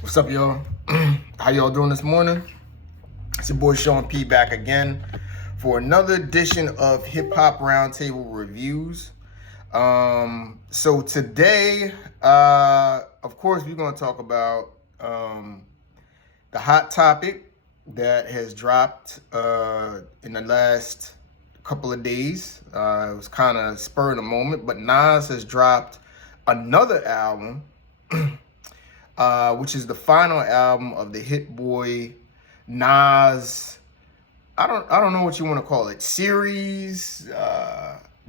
What's up, y'all? How y'all doing this morning? It's your boy Sean P back again for another edition of Hip Hop Roundtable Reviews. So today, of course, we're going to talk about the hot topic that has dropped in the last couple of days. It was kind of spur of the moment, but Nas has dropped another album. Which is the final album of the Hitboy Nas. I don't know what you want to call it. Series,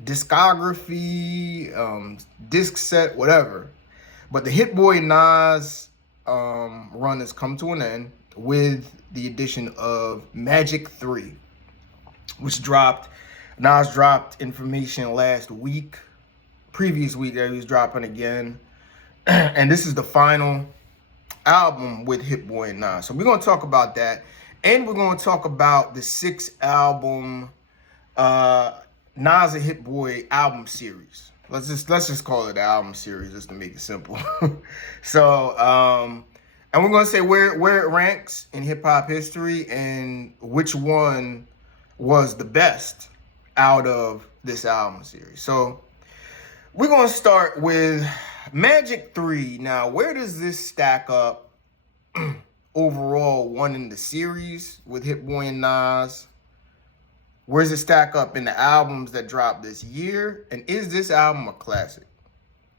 discography, disc set, whatever. But the Hitboy Nas run has come to an end with the addition of Magic 3, which dropped. Nas dropped information last week, previous week that he was dropping again. And this is the final album with Hitboy and Nas. So we're going to talk about that. And we're going to talk about the 6 album Nas and Hitboy album series. Let's just call it the album series just to make it simple. So, and we're going to say where it ranks in hip hop history and which one was the best out of this album series. So we're going to start with Magic 3. Now, where does this stack up overall, one in the series with Hitboy and Nas? Where does it stack up in the albums that dropped this year? And is this album a classic?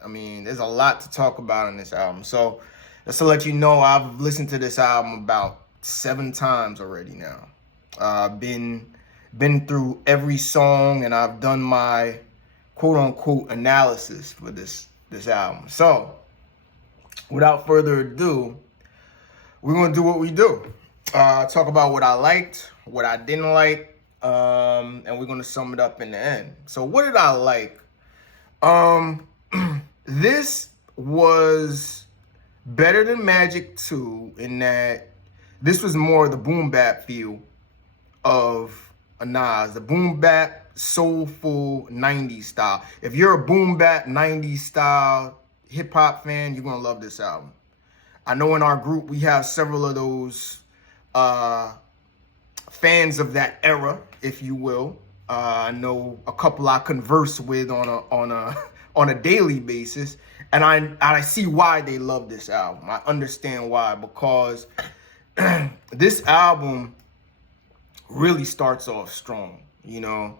I mean, there's a lot to talk about in this album. So just to let you know, I've listened to this album about 7 times already now. I've been through every song, and I've done my quote-unquote analysis for this album. So, without further ado, we're going to do what we do. Talk about what I liked, what I didn't like, and we're going to sum it up in the end. So, what did I like? This was better than Magic 2 in that this was more the boom bap feel of a Nas, the boom bap soulful 90s style. If you're a boom bap 90s style hip hop fan, you're gonna love this album. I know in our group we have several of those fans of that era, if you will. I know a couple I converse with on a daily basis, and I see why they love this album. I understand why, because this album really starts off strong, you know.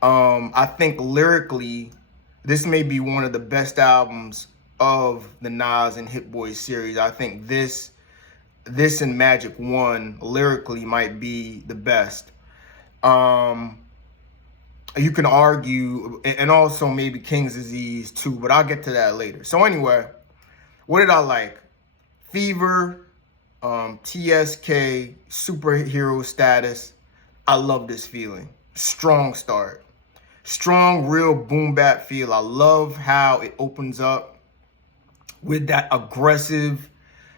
I think lyrically, this may be one of the best albums of the Nas and Hitboy series. I think this and Magic 1 lyrically might be the best. You can argue, and also maybe King's Disease too, but I'll get to that later. So anyway, what did I like? Fever, TSK, superhero status. I love this feeling. Strong start. Strong, real boom bap feel. I love how it opens up with that aggressive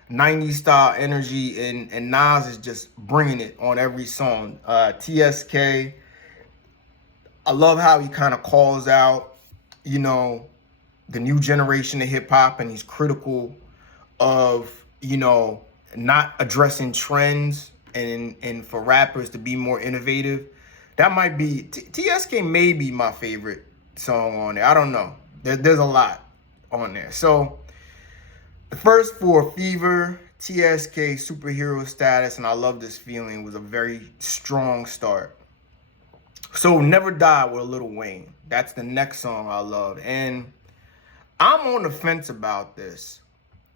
90s style energy, and Nas is just bringing it on every song. TSK, I love how he kind of calls out, you know, the new generation of hip hop, and he's critical of, you know, not addressing trends and for rappers to be more innovative. That might be, TSK may be my favorite song on there. I don't know. There's a lot on there. So the first 4, Fever, TSK, superhero status, and I love this feeling, was a very strong start. So Never Die with Lil Wayne. That's the next song I love. And I'm on the fence about this.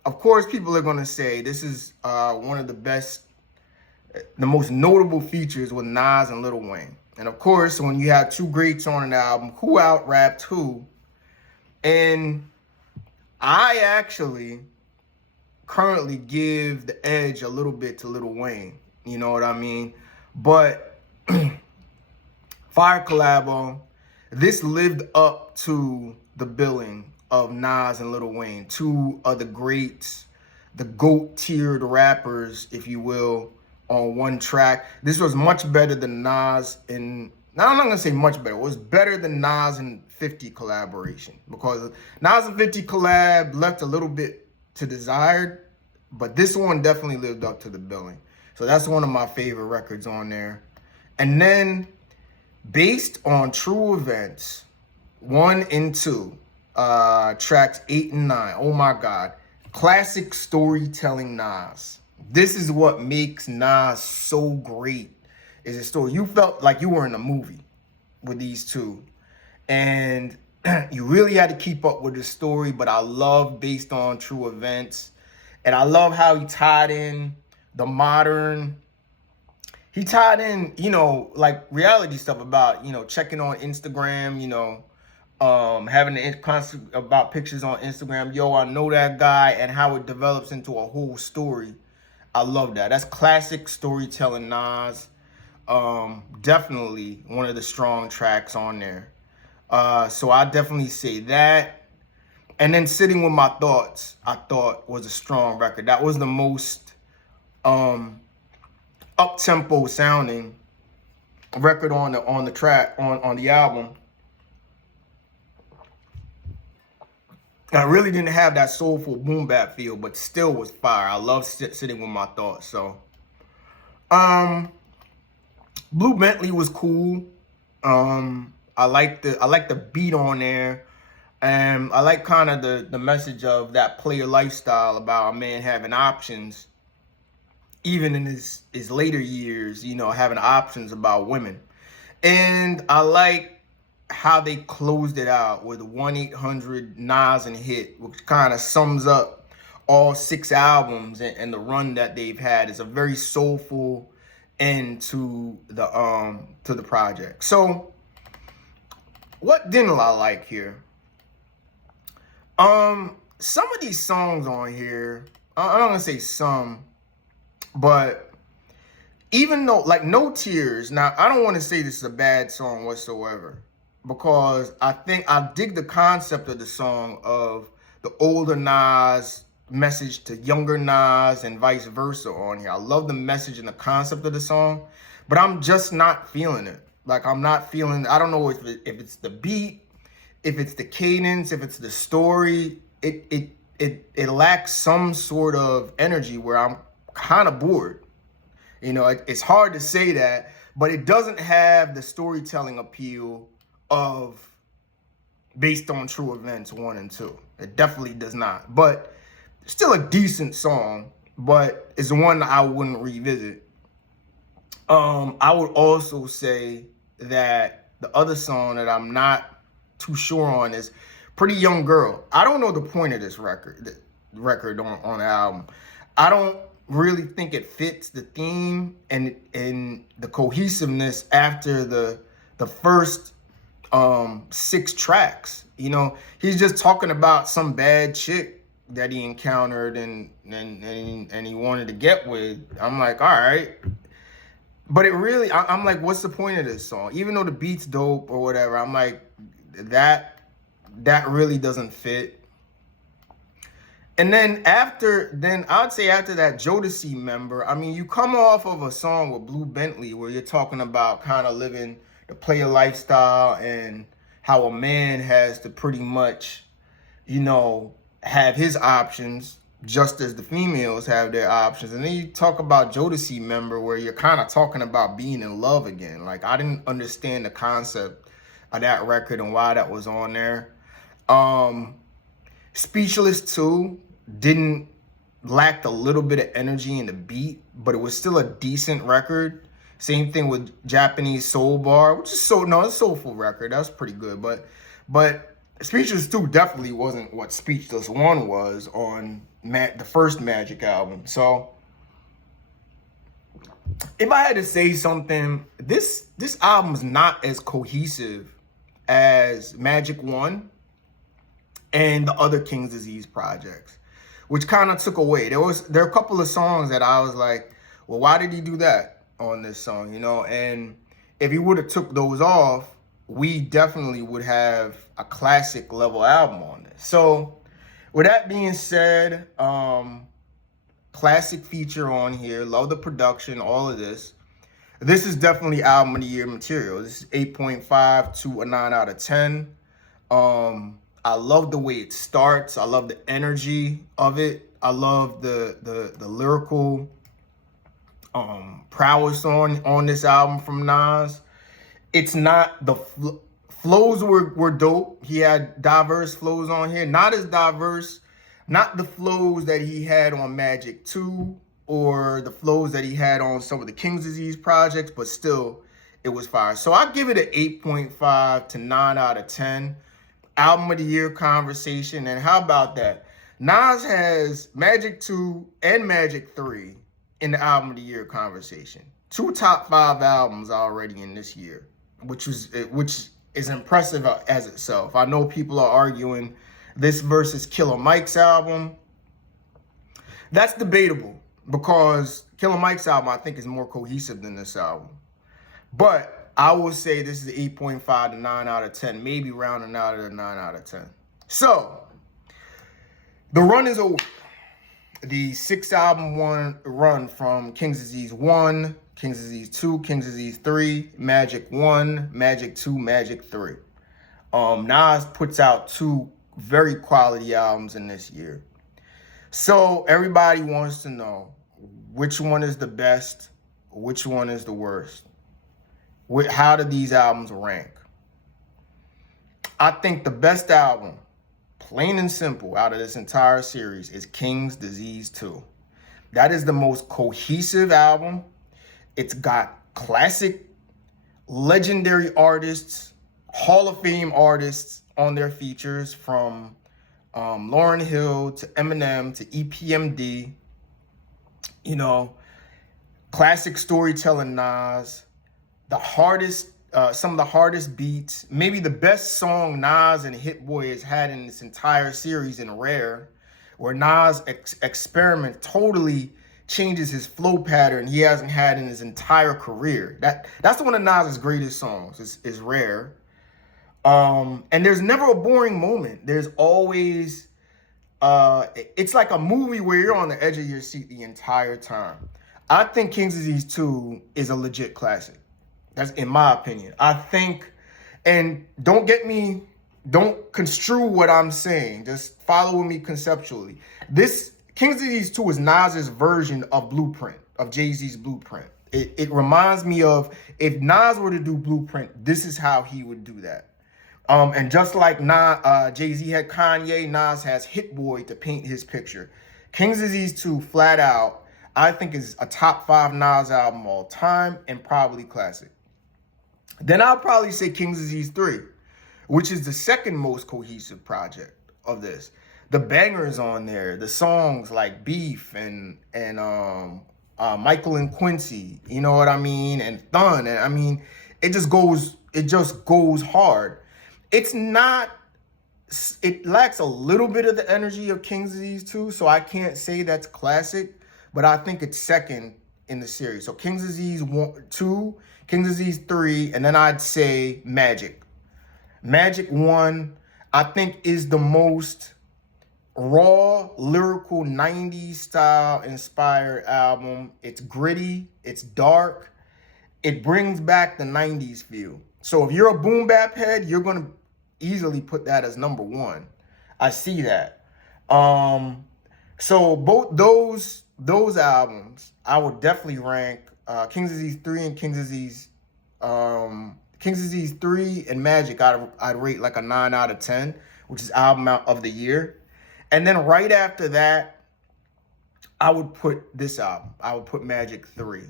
Of course, people are going to say this is one of the best, the most notable features with Nas and Lil Wayne. And of course, when you have 2 greats on an album, who out-rapped who? And I actually currently give the edge a little bit to Lil Wayne. You know what I mean? But Fire Collabo, this lived up to the billing of Nas and Lil Wayne, 2 of the greats, the GOAT-tiered rappers, if you will, on one track. This was much better than Nas and, now I'm not gonna say much better, it was better than Nas and 50 collaboration, because Nas and 50 collab left a little bit to desired, but this one definitely lived up to the billing. So that's one of my favorite records on there. And then, based on true events, 1 and 2, tracks 8 and 9. Oh my God. Classic storytelling Nas. This is what makes Nas so great, is a story. You felt like you were in a movie with these two. And you really had to keep up with the story, but I love based on true events. And I love how he tied in the modern, like reality stuff about, checking on Instagram, having the constant about pictures on Instagram. Yo, I know that guy, and how it develops into a whole story. I love that. That's classic storytelling Nas. Definitely one of the strong tracks on there. So I definitely say that. And then Sitting With My Thoughts, I thought was a strong record. That was the most up-tempo sounding record on the track on the album. I really didn't have that soulful boom bap feel, but still was fire. I love Sitting With My Thoughts. So Blue Bentley was cool. I like the beat on there. And I like kind of the message of that player lifestyle about a man having options, even in his later years, having options about women. And I like how they closed it out with 1-800 Nas and Hit, which kind of sums up all 6 albums and the run that they've had. It's a very soulful end to the project. So what didn't I like here? Some of these songs on here, I'm not gonna say some, but even though, like No Tears, now I don't want to say this is a bad song whatsoever, because I think I dig the concept of the song of the older Nas message to younger Nas and vice versa on here. I love the message and the concept of the song, but I'm just not feeling it. Like I'm not feeling, I don't know if it's the beat, if it's the cadence, if it's the story. It lacks some sort of energy where I'm kind of bored. It's hard to say that, but it doesn't have the storytelling appeal of Based on True Events 1 and 2. It definitely does not. But still a decent song, but it's one I wouldn't revisit. I would also say that the other song that I'm not too sure on is Pretty Young Girl. I don't know the point of this record on the album. I don't really think it fits the theme and the cohesiveness after the first 6 tracks. He's just talking about some bad chick that he encountered and he wanted to get with. I'm like, all right. But it really, I'm like, what's the point of this song? Even though the beat's dope or whatever, I'm like, that really doesn't fit. And then I'd say after that Jodeci Member, I mean, you come off of a song with Blue Bentley where you're talking about kind of living the player lifestyle and how a man has to pretty much, have his options just as the females have their options. And then you talk about Jodeci Member where you're kind of talking about being in love again. Like, I didn't understand the concept of that record and why that was on there. Speechless 2 lacked a little bit of energy in the beat, but it was still a decent record. Same thing with Japanese Soul Bar, which is it's a soulful record. That's pretty good. But Speechless 2 definitely wasn't what Speechless 1 was on the first Magic album. So if I had to say something, this album is not as cohesive as Magic 1 and the other King's Disease projects, which kind of took away. There are a couple of songs that I was like, well, why did he do that on this song? And if he would have took those off, we definitely would have a classic level album on this. So with that being said, classic feature on here. Love the production, all of this. This is definitely album of the year material. This is 8.5 to a 9 out of 10. I love the way it starts. I love the energy of it. I love the lyrical prowess on this album from Nas. It's not the flows were dope. He had diverse flows on here. Not as diverse, not the flows that he had on Magic 2 or the flows that he had on some of the King's Disease projects, but still, it was fire. So I give it an 8.5 to 9 out of 10. Album of the year conversation. And how about that? Nas has Magic 2 and Magic 3 in the album of the year conversation. 2 top 5 albums already in this year, which is impressive as itself. I know people are arguing this versus Killer Mike's album. That's debatable because Killer Mike's album, I think, is more cohesive than this album. But I will say this is 8.5 to 9 out of 10, maybe rounding out at a 9 out of 10. So, the run is over. The 6-album run from King's Disease 1, King's Disease 2, King's Disease 3, Magic 1, Magic 2, Magic 3. Nas puts out 2 very quality albums in this year. So, everybody wants to know which one is the best, which one is the worst. How do these albums rank? I think the best album, plain and simple, out of this entire series is King's Disease 2. That is the most cohesive album. It's got classic, legendary artists, Hall of Fame artists on their features, from Lauryn Hill to Eminem to EPMD. You know, classic storytelling Nas. The hardest, some of the hardest beats, maybe the best song Nas and Hitboy has had in this entire series in Rare, where Nas experiment totally changes his flow pattern he hasn't had in his entire career. That's one of Nas's greatest songs is Rare. And there's never a boring moment. There's always, it's like a movie where you're on the edge of your seat the entire time. I think King's Disease 2 is a legit classic. That's in my opinion. I think, and don't construe what I'm saying. Just follow me conceptually. This King's Disease 2 is Nas's version of Blueprint, of Jay-Z's Blueprint. It reminds me of, if Nas were to do Blueprint, this is how he would do that. And just like Jay-Z had Kanye, Nas has Hitboy to paint his picture. King's Disease 2, flat out, I think is a top 5 Nas album all time and probably classic. Then I'll probably say King's Disease 3, which is the second most cohesive project of this. The bangers on there, the songs like Beef and Michael and Quincy, you know what I mean, and Thun, and I mean, it just goes hard. It lacks a little bit of the energy of King's Disease 2, so I can't say that's classic, but I think it's second in the series. So King's Disease 2, King's Disease 3, and then I'd say Magic. Magic 1, I think, is the most raw, lyrical, 90s style inspired album. It's gritty, it's dark, it brings back the 90s feel. So if you're a boom bap head, you're gonna easily put that as number 1. I see that. So both those albums, I would definitely rank King's Disease 3 and King's Disease 3 and Magic. I'd rate like a 9 out of 10, which is album of the year. And then right after that, I would put this album. I would put Magic 3.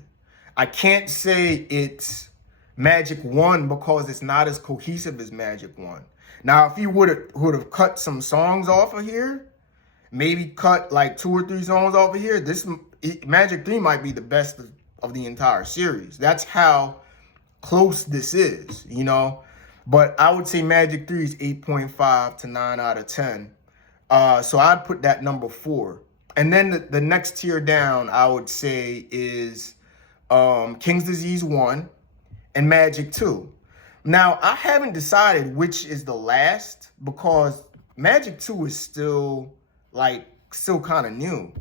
I can't say it's Magic 1 because it's not as cohesive as Magic 1. Now, if you would have cut some songs off of here, maybe cut like 2 or 3 songs off of here, this Magic 3 might be the best of the entire series. That's how close this is, you know. But I would say Magic 3 is 8.5 to 9 out of 10. So I'd put that number 4. And then the next tier down, I would say, is King's Disease 1 and Magic 2. Now, I haven't decided which is the last because Magic 2 is still kind of new.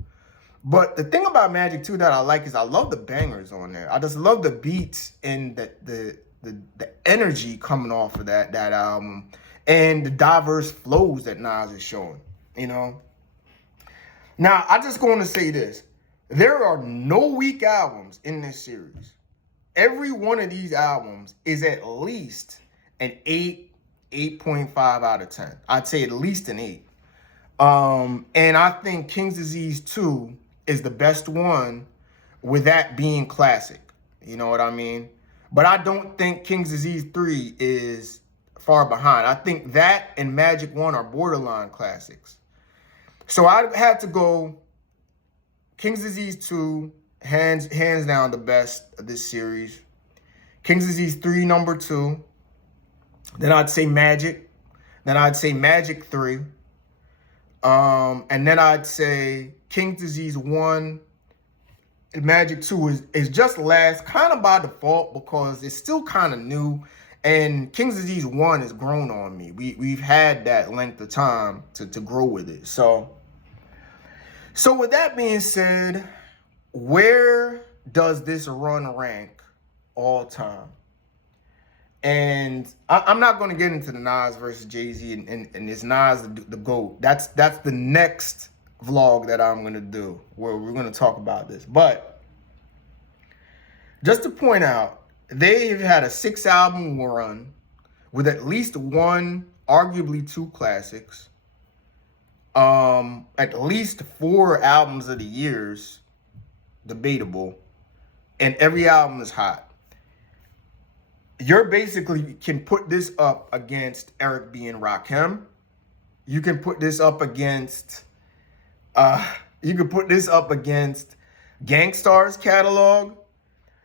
But the thing about Magic 2 that I like is I love the bangers on there. I just love the beats and the energy coming off of that album. and the diverse flows that Nas is showing, you know. Now, I just going to say this. There are no weak albums in this series. Every one of these albums is at least an 8, 8.5 out of 10. I'd say at least an 8. And I think King's Disease 2 is the best one, with that being classic. You know what I mean? But I don't think King's Disease 3 is far behind. I think that and Magic 1 are borderline classics. So I'd have to go King's Disease 2, hands down the best of this series. King's Disease 3, number 2. Then I'd say Magic. Then I'd say Magic 3. And then I'd say King's Disease 1 and Magic 2 is just last, kind of by default, because it's still kind of new. And King's Disease 1 has grown on me. We've had that length of time to grow with it. So with that being said, where does this run rank all time? And I'm not going to get into the Nas versus Jay-Z and this Nas the GOAT. That's the next vlog that I'm going to do, where we're going to talk about this. But just to point out, they've had a 6-album run with at least one, arguably 2 classics. At least 4 albums of the years, debatable, and every album is hot. You're basically can put this up against Eric B. and Rakim. You can put this up against Gangstar's catalog.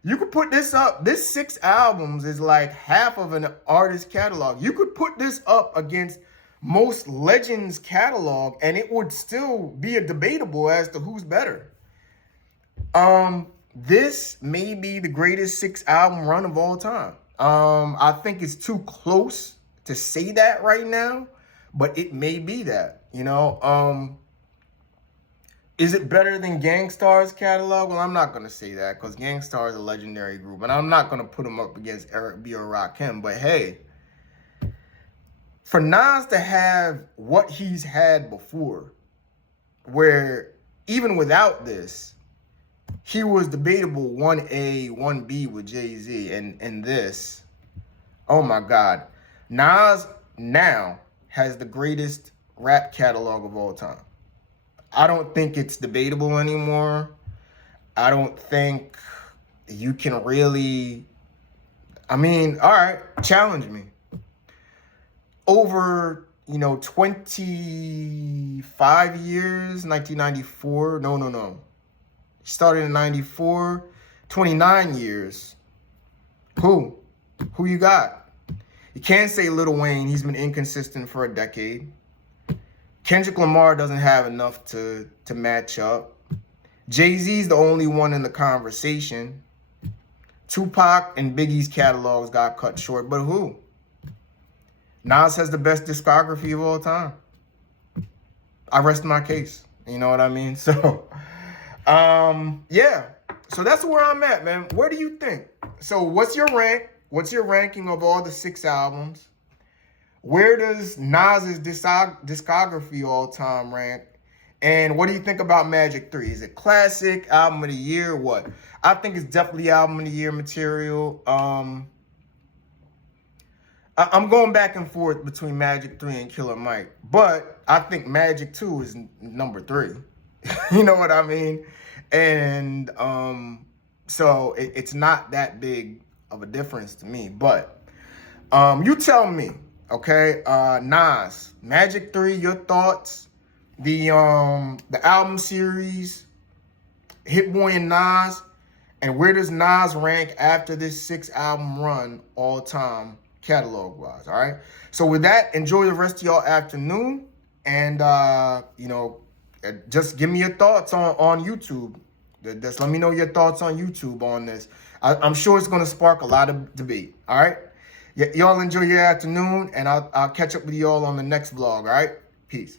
You could put this up. This 6 albums is like half of an artist's catalog. You could put this up against most Legends catalog, and it would still be a debatable as to who's better. This may be the greatest 6-album run of all time. I think it's too close to say that right now, but it may be that, you know. Is it better than Gangstar's catalog? Well, I'm not going to say that, because Gangstar is a legendary group, and I'm not going to put them up against Eric B. or Rakim. But hey, for Nas to have what he's had before, where even without this, he was debatable 1A, 1B with Jay-Z, and this, oh my God. Nas now has the greatest rap catalog of all time. I don't think it's debatable anymore. I don't think you can really, I mean, all right, challenge me. Over, 25 years, 1994, no. Started in 94, 29 years. Who you got? You can't say Lil Wayne. He's been inconsistent for a decade. Kendrick Lamar doesn't have enough to match up. Jay-Z's the only one in the conversation. Tupac and Biggie's catalogs got cut short, but who? Nas has the best discography of all time. I rest my case. You know what I mean? So, yeah. So that's where I'm at, man. Where do you think? So what's your rank? What's your ranking of all the 6 albums? Where does Nas's discography all time rank? And what do you think about Magic 3? Is it classic, album of the year, what? I think it's definitely album of the year material. I'm going back and forth between Magic 3 and Killer Mike, but I think Magic 2 is number 3. You know what I mean? And so it's not that big of a difference to me, but you tell me, okay? Nas, Magic 3, your thoughts? The album series, Hitboy and Nas, and where does Nas rank after this 6-album run all time catalog-wise, all right? So with that, enjoy the rest of y'all afternoon, and, just give me your thoughts on YouTube. Just let me know your thoughts on YouTube on this. I'm sure it's going to spark a lot of debate, all right? Y'all enjoy your afternoon, and I'll catch up with y'all on the next vlog, all right? Peace.